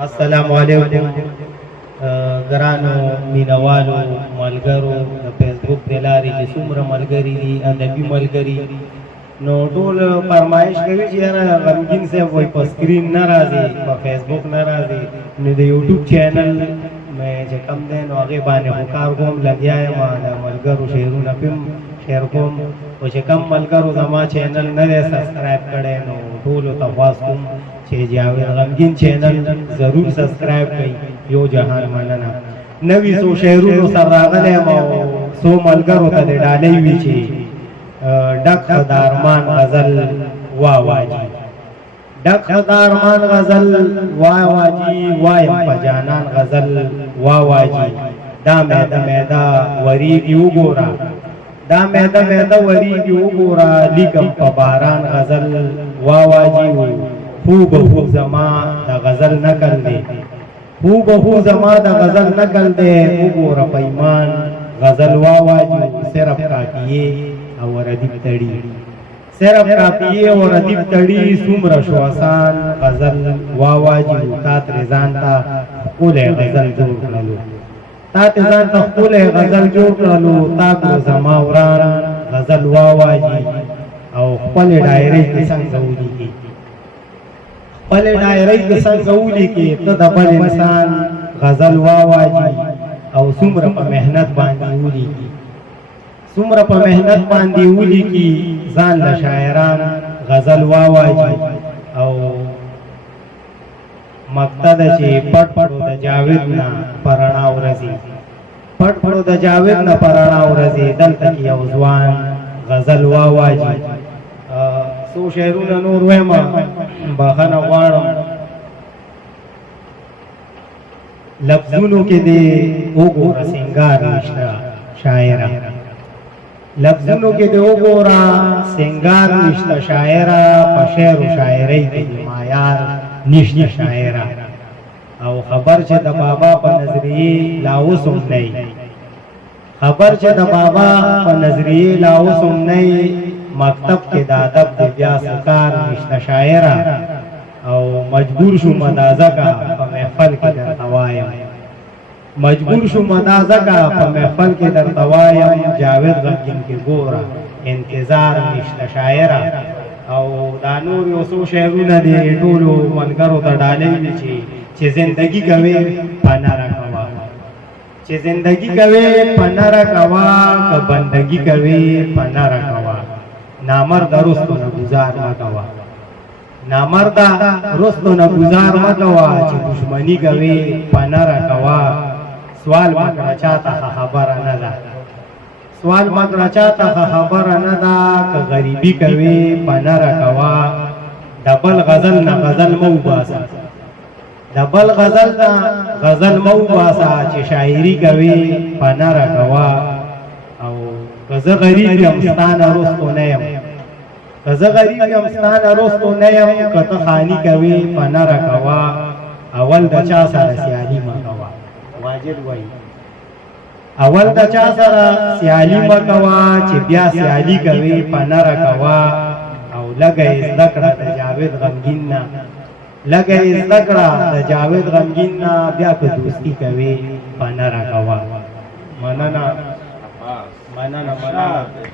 السلام علیکم ګرانو مینوالو ملګرو د فیسبوک د لارې چې څومره ملګري دي ادبي ملګري نو ټول فرمایش کوي چې یاره غمګین صاحب وایي په سکرین نه راځي په فیسبوک نه راځي نو د یوټیوب چینل مې چې کم دی نو هغې باندې خو کار کوم لګیا یم د ملګرو شعرونه پې شیر کوم او چې کم ملګرو زما چینل نه دی سبسکرایب کړی نو ټولو ته خواست کوم چې جاوید غمګین چینل ضرور سبسکرایب کړئ یو جهان مننه نوي څو شعرونو سره راغلی یم او څو ملګرو ته د ډالۍ وي چې ډک د ارمان غزل وا واجي ډک د ارمان غزل وا واجي وایم په جانان غزل وا واجي دا میده میده وریږي وګوره دا میده میده وریږي وګوره لیکم په باران غزل وا واجي هو به هو زما د غزل نقل دی هو به هو زما د غزل نقل دی وګوره په ایمان غزل وا واجي صرف کافیه او ردیب تړي صرف کافیه او ردیب تړي څومره شو آسان غزل وا واجي تا ترې ځان ته ښکلی غزل جوړ کړلو تا ترې ځان ته ښکلی غزل جوړ کړلو تا کړو زما وران غزل وا واجي او خپلې ډایرۍ کې څنګه ولیکي خپلې ډایرۍ کې څنګه ولیکي ته د بل انسان غزل وا واجي او څومره په محنت باندې ولیکي څومره په محنت باندې ولیکي ځان له شاعران غزل وا واجي او مقصد چې پټ پټو د جاوید نه پرانا ورځي پټ پټو د جاوید نه پرانا ورځي دلته کې یو ځوان غزل وا واجي څو شعرونه نور وایم بخښنه غواړم لفظونو کې دې وګوره سینګار نشته شاعره لفظونو کې دې وګوره سینګار نشته شاعره په شعر و شاعرۍ کې دې معیار نشته شاعره او خبر چې د بابا په نظریې لا اوس هم نه خبر چې د بابا په نظریې لا اوس هم نه مکتب کې د ادب د بیا سکار نشته شاعره او مجبور شو مدازه کا په محفل کې درته وایم مجبور شو مدازه کا په محفل کې درته وایم جاوید غمګین کې ګوره انتظار نشته شاعره او دا نور یو څو شعرونه دي ټولو ملګرو ته ډالۍ دي چې زندگی کوي پناه راکوه چې زندگی کوي پناه راکوه که بندگی کوي پناه راکوه نامرد رستو نه گزار مکوه نامرد رستو نه گزار مکوه چې دشمنی کوي پناه راکوه سوال مکړه چاته خبره نه ده سوال مکړه چاته خبره نه ده که غریبي کوي پناه راکوه د بل غزل نه غزل مه وباسه د بل غزل نه غزل مه وباسه چې شاعري کوي پناه راکوه او که زه غریب یم ستا نه رستو نه یم که زه غریب یم ستا نه رستو نه یم که ته خاني کوې پناه راکوه اول د چا سره سیالي مه کوه واجد وایي اول د چا سره سیالي مه کوه چې بیا سیالي کوې پناه راکوه او لږه یې زده کړه د جاوید غمګین نه لږه یې زده کړه د جاوید غمګین نه بیا که دوستي کوې پناه راکوه مننه مننه